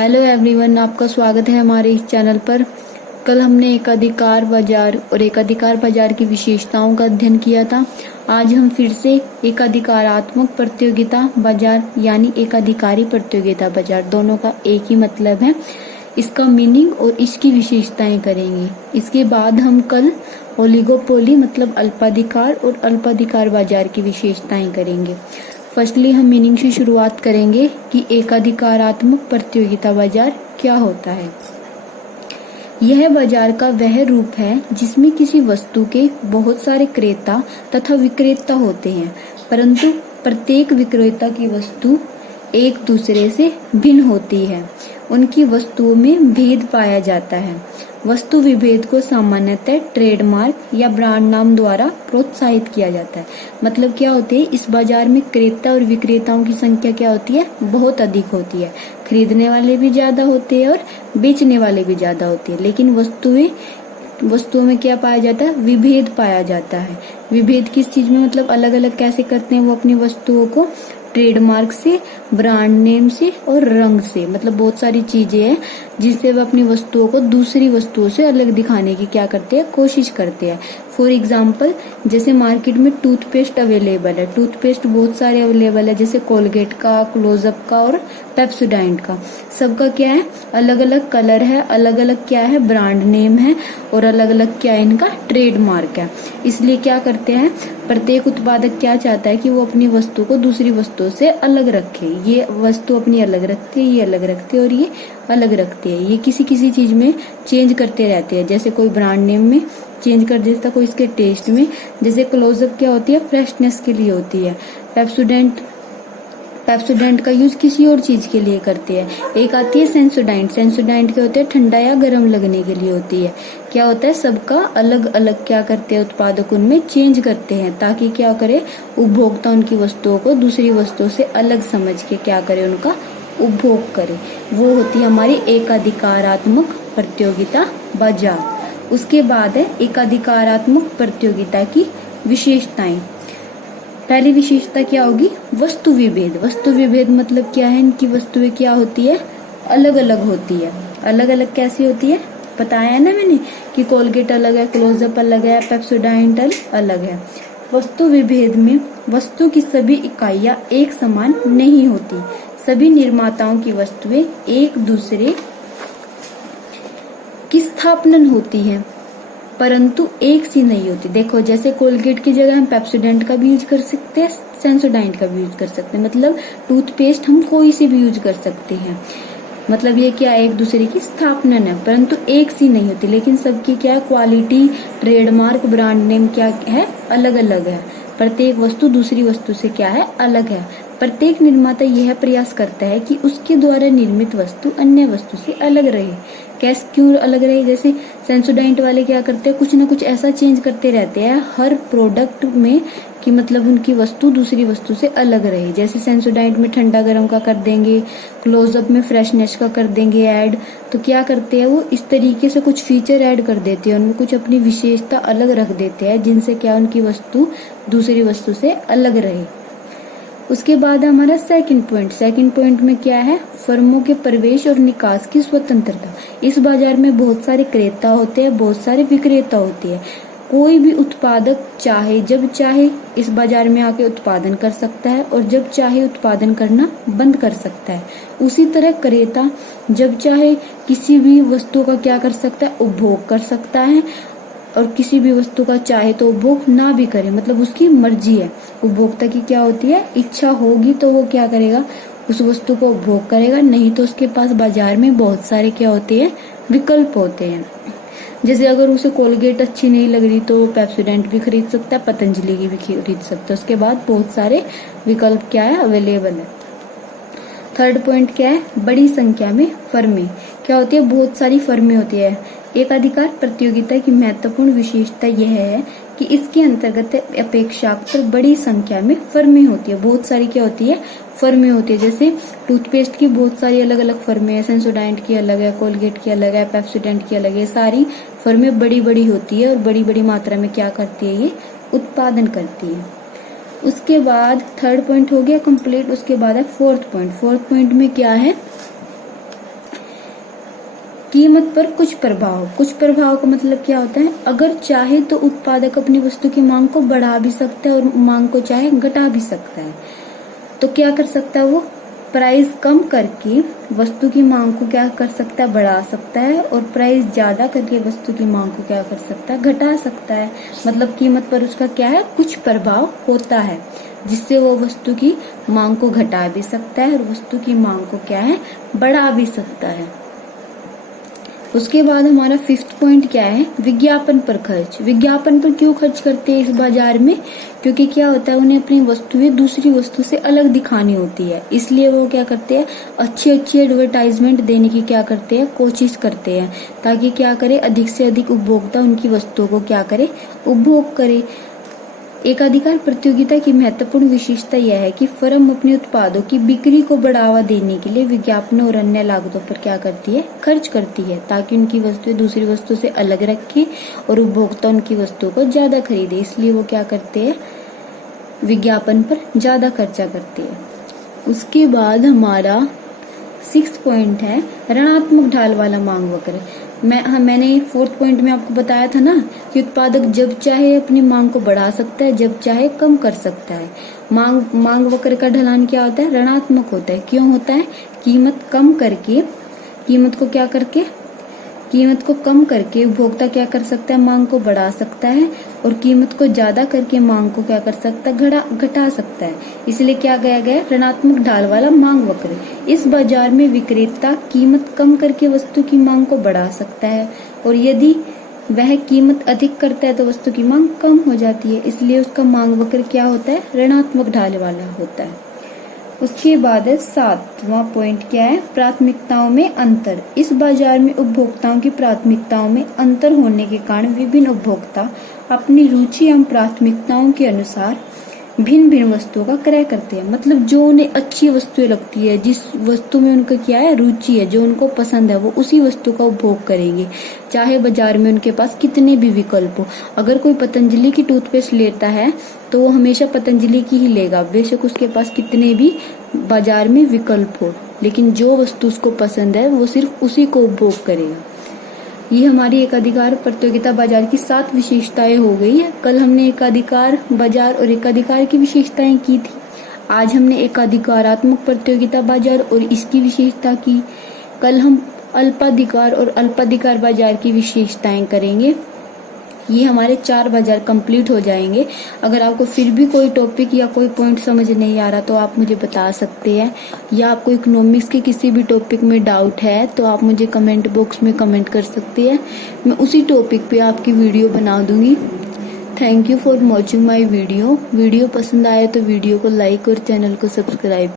Hello everyone, आपका स्वागत है हमारे इस चैनल पर। कल हमने एकाधिकार बाजार और एकाधिकार बाजार की विशेषताओं का अध्ययन किया था। आज हम फिर से एकाधिकारात्मक प्रतियोगिता बाजार यानी एकाधिकारी प्रतियोगिता बाजार, दोनों का एक ही मतलब है, इसका मीनिंग और इसकी विशेषताएं करेंगे। इसके बाद हम कल ओलिगोपोली मतलब अल्पाधिकार और अल्पाधिकार बाजार की विशेषताएं करेंगे। फर्स्टली हम मीनिंग से शुरुआत करेंगे कि एकाधिकारात्मक प्रतियोगिता बाजार क्या होता है। यह बाजार का वह रूप है जिसमें किसी वस्तु के बहुत सारे क्रेता तथा विक्रेता होते हैं, परंतु प्रत्येक विक्रेता की वस्तु एक दूसरे से भिन्न होती है। उनकी वस्तुओं में भेद पाया जाता है। वस्तु विभेद को सामान्यतः ट्रेडमार्क या ब्रांड नाम द्वारा प्रोत्साहित किया जाता है। मतलब क्या होते है, इस बाजार में क्रेता और विक्रेताओं की संख्या क्या होती है, बहुत अधिक होती है। खरीदने वाले भी ज्यादा होते हैं और बेचने वाले भी ज्यादा होते हैं, लेकिन वस्तुओं में क्या पाया जाता है, विभेद पाया जाता है। विभेद किस चीज में, मतलब अलग अलग कैसे करते हैं वो अपनी वस्तुओं को, ट्रेडमार्क से, ब्रांड नेम से और रंग से। मतलब बहुत सारी चीजें हैं जिससे वे अपनी वस्तुओं को दूसरी वस्तुओं से अलग दिखाने की क्या करते हैं, कोशिश करते हैं। फॉर एग्जाम्पल, जैसे मार्केट में टूथपेस्ट अवेलेबल है, टूथपेस्ट बहुत सारे अवेलेबल है, जैसे कोलगेट का, क्लोजअप का और पेप्सोडेंट का। सबका क्या है, अलग अलग कलर है, अलग अलग क्या है, ब्रांड नेम है और अलग अलग क्या है, इनका ट्रेडमार्क है। इसलिए क्या करते हैं, प्रत्येक उत्पादक क्या चाहता है कि वो अपनी वस्तु को दूसरी वस्तुओं से अलग रखे। ये वस्तु अपनी अलग रखती है, ये अलग रखती है और ये अलग रखती है। ये किसी किसी चीज में चेंज करते रहते हैं, जैसे कोई ब्रांड नेम में चेंज कर देता, कोई इसके टेस्ट में। जैसे क्लोजअप क्या होती है, फ्रेशनेस के लिए होती है। पेप्सोडेंट का यूज किसी और चीज के लिए करते हैं। एक आती है सेंसोडाइंट, सेंसोडाइंट क्या होते हैं, ठंडा या गर्म लगने के लिए होती है। क्या होता है, सबका अलग अलग क्या करते हैं, उत्पादक उनमें चेंज करते हैं ताकि क्या करे, उपभोक्ता उनकी वस्तुओं को दूसरी वस्तुओं से अलग समझ के क्या करे, उनका उपभोग करे। वो होती है हमारी एकाधिकारात्मक प्रतियोगिता बाजार। उसके बाद है एकाधिकारात्मक प्रतियोगिता की विशेषताएं। पहली विशेषता क्या होगी, वस्तु विभेद। वस्तु विभेद मतलब क्या है, इनकी वस्तुएं क्या होती है, अलग अलग होती है। अलग अलग कैसी होती है, बताया ना मैंने कि कोलगेट अलग है, क्लोजअप अलग है, पेप्सोडेंट अलग है। वस्तु विभेद में वस्तु की सभी इकाइयां एक समान नहीं होती। सभी निर्माताओं की वस्तुएं एक दूसरे की स्थापना होती है, परंतु एक सी नहीं होती। देखो, जैसे कोलगेट की जगह हम पेप्सोडेंट का भी यूज कर सकते हैं, सेंसोडाइंट का भी यूज कर सकते हैं। मतलब टूथपेस्ट हम कोई सी भी यूज कर सकते हैं। मतलब ये क्या, एक दूसरे की स्थापना है, परंतु एक सी नहीं होती। लेकिन सबकी क्या क्वालिटी, ट्रेडमार्क, ब्रांड नेम क्या है, अलग अलग है। प्रत्येक वस्तु दूसरी वस्तु से क्या है, अलग है। प्रत्येक निर्माता यह प्रयास करता है कि उसके द्वारा निर्मित वस्तु अन्य वस्तु से अलग रहे। कैसे, क्यों अलग रहे, जैसे सेंसोडाइंट वाले क्या करते हैं, कुछ ना कुछ ऐसा चेंज करते रहते हैं हर प्रोडक्ट में कि मतलब उनकी वस्तु दूसरी वस्तु से अलग रहे। जैसे सेंसोडाइंट में ठंडा गर्म का कर देंगे, क्लोजअप में फ्रेशनेस का कर देंगे ऐड। तो क्या करते हैं, वो इस तरीके से कुछ फीचर ऐड कर देते हैं, उनमें कुछ अपनी विशेषता अलग रख देते हैं, जिनसे क्या उनकी वस्तु दूसरी वस्तु से अलग रहे। उसके बाद हमारा सेकंड पॉइंट में क्या है, फर्मों के प्रवेश और निकास की स्वतंत्रता। इस बाजार में बहुत सारे क्रेता होते हैं, बहुत सारे विक्रेता होते हैं। कोई भी उत्पादक चाहे जब चाहे इस बाजार में आके उत्पादन कर सकता है और जब चाहे उत्पादन करना बंद कर सकता है। उसी तरह क्रेता जब चाहे किसी भी वस्तु का क्या कर सकता है, उपभोग कर सकता है और किसी भी वस्तु का चाहे तो उपभोग ना भी करे। मतलब उसकी मर्जी है। उपभोक्ता की क्या होती है, इच्छा होगी तो वो क्या करेगा, उस वस्तु को उपभोग करेगा, नहीं तो उसके पास बाजार में बहुत सारे क्या होते हैं, विकल्प होते हैं। जैसे अगर उसे कोलगेट अच्छी नहीं लग रही तो पेप्सोडेंट भी खरीद सकता है, पतंजलि की भी खरीद सकता है। उसके बाद बहुत सारे विकल्प क्या है, अवेलेबल है। थर्ड पॉइंट क्या है, बड़ी संख्या में फर्में। क्या होती है, बहुत सारी फर्में होती है। एकाधिकार प्रतियोगिता की महत्वपूर्ण विशेषता यह है कि इसके अंतर्गत अपेक्षाकृत बड़ी संख्या में फर्में होती है। बहुत सारी क्या होती है, फर्में होती है। जैसे टूथपेस्ट की बहुत सारी अलग अलग फर्में हैं, सेंसोडाइंट की अलग है, कोलगेट की अलग है, पेप्सोडेंट की अलग है। सारी फर्में बड़ी बड़ी होती है और बड़ी बड़ी मात्रा में क्या करती है, ये उत्पादन करती है। उसके बाद थर्ड पॉइंट हो गया कंप्लीट। उसके बाद है फोर्थ पॉइंट में क्या है, कीमत पर कुछ प्रभाव का मतलब क्या होता है, अगर चाहे तो उत्पादक अपनी वस्तु की मांग को बढ़ा भी सकता है और मांग को चाहे घटा भी सकता है। तो क्या कर सकता है वो, प्राइस कम करके वस्तु की मांग को क्या कर सकता है, बढ़ा सकता है, और प्राइस ज्यादा करके वस्तु की मांग को क्या कर सकता है, घटा सकता है। मतलब कीमत पर उसका क्या है, कुछ प्रभाव होता है, जिससे वो वस्तु की मांग को घटा भी सकता है और वस्तु की मांग को क्या है, बढ़ा भी सकता है। उसके बाद हमारा 5th पॉइंट क्या है, विज्ञापन पर खर्च। विज्ञापन पर क्यों खर्च करते हैं इस बाजार में, क्योंकि क्या होता है, उन्हें अपनी वस्तुएं दूसरी वस्तु से अलग दिखानी होती है, इसलिए वो क्या करते हैं, अच्छी एडवर्टाइजमेंट देने की क्या करते हैं, कोशिश करते हैं, ताकि क्या करे, अधिक से अधिक उपभोक्ता उनकी वस्तुओं को क्या करे, उपभोग करे। एकाधिकार प्रतियोगिता की महत्वपूर्ण विशेषता यह है कि फर्म अपने उत्पादों की बिक्री को बढ़ावा देने के लिए विज्ञापनों और अन्य लागतों पर क्या करती है, खर्च करती है, ताकि उनकी वस्तुएं दूसरी वस्तु से अलग रखे और उपभोक्ता उनकी वस्तुओं को ज्यादा खरीदे। इसलिए वो क्या करते हैं, विज्ञापन पर ज्यादा खर्चा करते हैं। उसके बाद हमारा 6th पॉइंट है ऋणात्मक ढाल वाला मांग वक्र। मैंने 4th पॉइंट में आपको बताया था ना कि उत्पादक जब चाहे अपनी मांग को बढ़ा सकता है, जब चाहे कम कर सकता है। मांग वक्र का ढलान क्या होता है, ऋणात्मक होता है। क्यों होता है, कीमत को कम करके उपभोक्ता क्या कर सकता है, मांग को बढ़ा सकता है, और कीमत को ज्यादा करके मांग को क्या कर सकता है, घटा सकता है। इसलिए क्या गया ऋणात्मक ढाल वाला मांग वक्र। इस बाजार में विक्रेता कीमत कम करके वस्तु की मांग को बढ़ा सकता है, और यदि वह कीमत अधिक करता है तो वस्तु की मांग कम हो जाती है, इसलिए उसका मांग वक्र क्या होता है, ऋणात्मक ढाल वाला होता है। उसके बाद 7वां पॉइंट क्या है, प्राथमिकताओं में अंतर। इस बाजार में उपभोक्ताओं की प्राथमिकताओं में अंतर होने के कारण विभिन्न उपभोक्ता अपनी रुचि एवं प्राथमिकताओं के अनुसार भिन्न भिन्न वस्तुओं का क्रय करते हैं। मतलब जो उन्हें अच्छी वस्तुएं लगती है, जिस वस्तु में उनका क्या है, रुचि है, जो उनको पसंद है, वो उसी वस्तु का उपभोग करेंगे, चाहे बाजार में उनके पास कितने भी विकल्प हो। अगर कोई पतंजलि की टूथपेस्ट लेता है तो वो हमेशा पतंजलि की ही लेगा, बेशक उसके पास कितने भी बाजार में विकल्प हो, लेकिन जो वस्तु उसको पसंद है वो सिर्फ उसी को उपभोग करेगा। ये हमारी एकाधिकार प्रतियोगिता बाजार की 7 विशेषताएं हो गई है। कल हमने एकाधिकार बाजार और एकाधिकार की विशेषताएं की थी। आज हमने एकाधिकारात्मक प्रतियोगिता बाजार और इसकी विशेषता की। कल हम अल्पाधिकार और अल्पाधिकार बाजार की विशेषताएं करेंगे। ये हमारे 4 बाजार कंप्लीट हो जाएंगे। अगर आपको फिर भी कोई टॉपिक या कोई पॉइंट समझ नहीं आ रहा तो आप मुझे बता सकते हैं, या आपको इकोनॉमिक्स के किसी भी टॉपिक में डाउट है तो आप मुझे कमेंट बॉक्स में कमेंट कर सकते हैं। मैं उसी टॉपिक पे आपकी वीडियो बना दूंगी। Thank you for watching my video. Video पसंद आए तो वीडियो को लाइक और चैनल को सब्सक्राइब